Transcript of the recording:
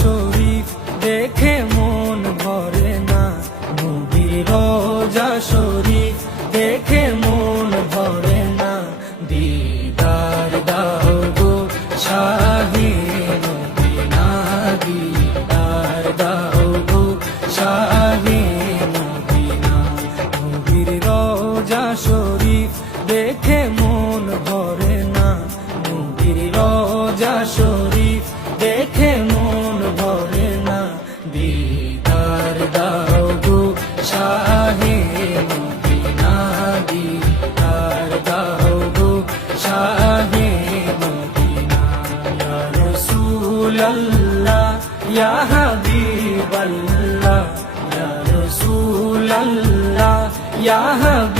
শরীফ দেখে মন ভরে না, নবীর রোজা শরীফ দেখে মন ভরে না। দিদার দাও গো শাহে মদিনা, দিদার দাও গো শাহে মদিনা। নবীর রোজা শরীফ দেখে মন ভরে না, নবীর রোজা শরীফ দেখে মন ভরে না। দিদার দাও গো শাহে মদিনা, দিদার দাও গো শাহে মদিনা। ইয়া রাসূলাল্লাহ ইয়া হাবিবাল্লাহ, ইয়া রাসূলাল্লাহ ইয়া হাবিবাল্লাহ।